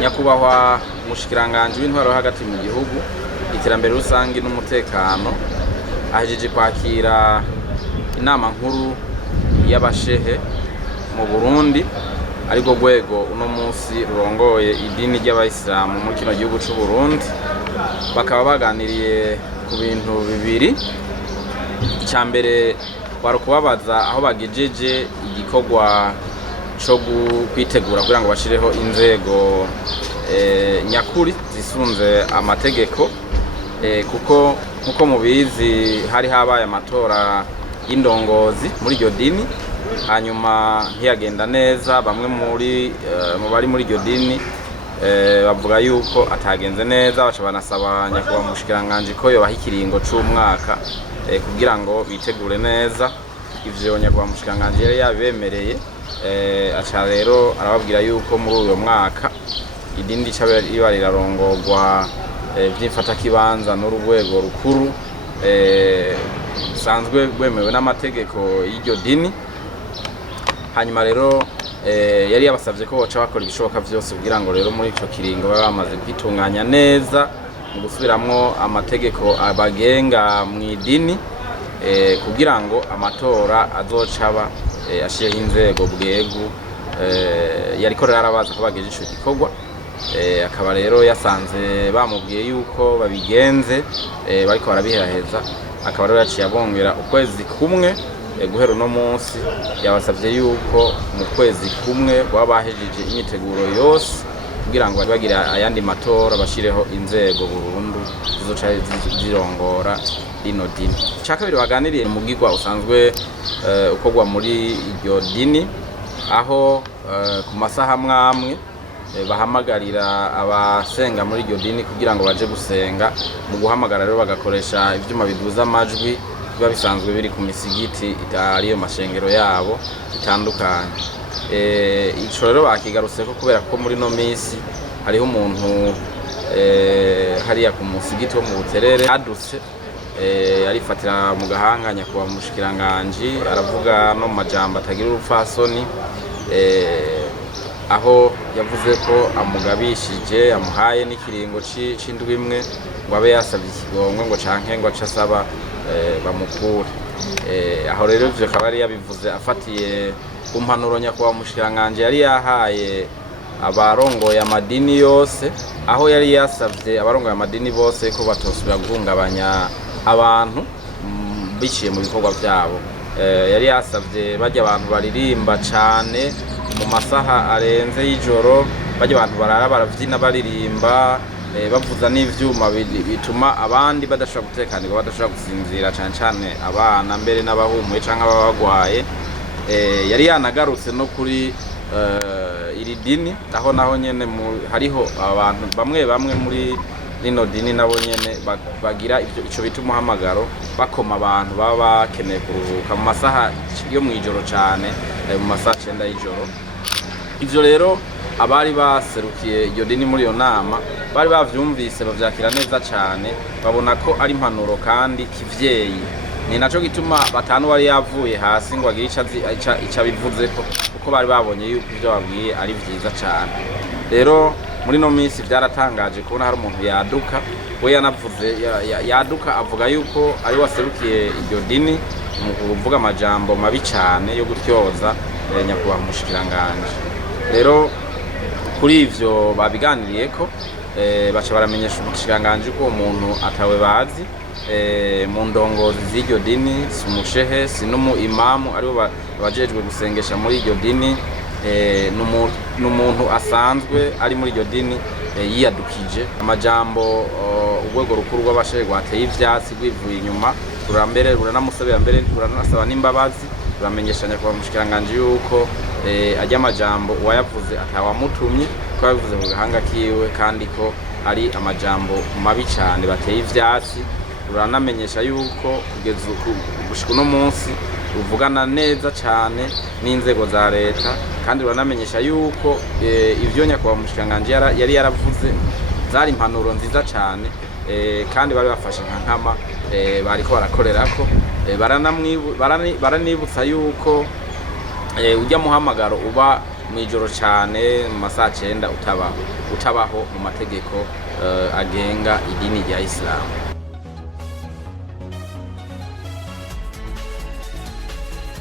Nyakubahwa Mushikiranganje w'intwaro hagati mu gihugu, iterambere rusangi n'umutekano ahejeje kwakira inama nkuru y'abashehe mu Burundi ariko rwego uno munsi rurongoye idini ry'abayisilamu mu kino gihugu c'u Burundi. Bakaba baganiriye ku bintu bibiri. Icyambere bari kubabaza aho bagejeje igikorwa cyo kwitegura kugira ngo bashireho inzego nyakuri zisunze amategeko, kuko nkuko mubizi hari habaye amatora y'indongozi muri iryo dini, hanyuma ntiyagenda neza. Bamwe mu bari muri iryo dini bavuga yuko atagenze neza, baca banasaba nyakubahwa Mushikiranganje ko yobaha ikiringo c'umwaka kugira ngo bitegure neza. Ivyo nyakubahwa Mushikiranganje yari yabibemereye, aca rero arababwira yuko muri uyo mwaka idini riba rirarongorwa vy'imfatakibanza n'urwego rukuru rusanzwe rwemewe n'amategeko y'iryo dini. Hanyuma rero yari yabasavye ko boca bakora ibishoboka vyose kugira ngo rero muri ico kiringo baba bamaze kwitunganya neza mu gusubiramwo amategeko abagenga mw'idini, kugira ngo amatora azocaba ashireho inzego bwegu. Yariko rero arabaza ko bageje ico gikorwa, akaba rero yasanze bamubwiye yuko babigenze bariko barabiheraheza. Akaba rero yaciye abongera ukwezi kumwe guhera uno munsi. Yabasavye yuko mu kwezi kumwe baba bahejeje imyiteguro yose kugira ngo bagira ayandi matora bashireho inzego burundu zizoca zirongora rino dini. Ica kabiri baganiriye mu bwigwa usanzwe ukorwa muri iryo dini, aho ku masaha amwe bahamagarira abasenga muri iryo dini kugira ngo baje gusenga. Mu guhamagara rero bagakoresha ivyuma biduza amajwi biba bisanzwe biri ku misigiti ariyo mashengero yabo bitandukanye. Ico rero bakigarutseko kubera ko muri no misi hariho umuntu hariya ku musigiti wo mu Buterere adutse arifatira mu gahanga nyakubahwa Mushikiranganje, aravuga no mu majambo atagira urupfasoni, aho yavuze ko amugabishije amuhaye n'ikiringo c'indwi imwe ngo abe yasavye ikigongwe ngo canke ngo aca asaba bamukure. Aho rero ivyo akaba yari yabivuze afatiye ku mpanuro nyakubahwa Mushikiranganje yari yahaye abarongoye amadini yose, aho yari yasavye abarongoye amadini bose ko batosubira guhungabanya abantu biciye mu bikorwa vyabo. Yari yasavye barya abantu baririmba cane mu masaha arenze y'ijoro, barya abantu barara baravyina baririmba bavuza n'ivyuma bituma abandi badashobora gutekanirwa, badashobora gusinzira, cane cane abana mbere n'abahumuye canke ababagwaye. Yari yanagarutse no kuri iri dini, aho naho nyene hariho abantu bamwe muri rino dini nabo nyene bagira ico bita umuhamagaro, bakoma abantu baba bakeneye kuruhuka mu masaha yo mw'ijoro cane, mu masaha 9 y'ijoro. Ivyo rero abari baserukiye iryo dini muri iyo nama bari bavyumvise bavyakira neza cane, babona ko ari impanuro kandi kivyeyi. Ni naco gituma batanu wari yavuye hasi ngo agire ica bivuzeko, kuko bari babonye yuko ivyo babwiye ari vyiza cane. Rero muri no minsi vyaratangaje kubona hari umuntu yaduka, we yanavuze yaduka avuga yuko ari waserukiye iryo dini mu kuvuga amajambo mabi cane yo gutyoza nyakubahwa Mushikiranganje. Rero kuri ivyo babiganiriyeko, baca baramenyesha Umushikiranganje ko umuntu atawe bazi mu ndongozi z'iryo dini, si umushehe si n'umu imamu aribo bajejwe gusengesha muri iryo dini. N'umuntu asanzwe ari muri iryo dini yiyadukije amajambo urwego rukuru rw'abashehe rwateye ivyatsi rwivuye inyuma, ruranamusabira mbere ruranasaba n'imbabazi, ruramenyesha nyakubahwa Mushikiranganje yuko ajya amajambo uwayavuze atawamutumye, ko yabivuze mu gahanga kiwe kandi ko ari amajambo mabi cane bateye ivyatsi. Ruranamenyesha yuko kugeza gushika uno munsi ruvugana neza cane n'inzego za leta, kandi ruranamenyesha yuko ivyo nyakubahwa Mushikiranganje yari yaravuze zari impanuro nziza cane, kandi bari bafashe nka nkama bariko barakorerako. Baranibutsa yuko ujya muhamagaro uba mw'ijoro cane mu masaha 9 utabaho mu mategeko agenga idini rya Islam.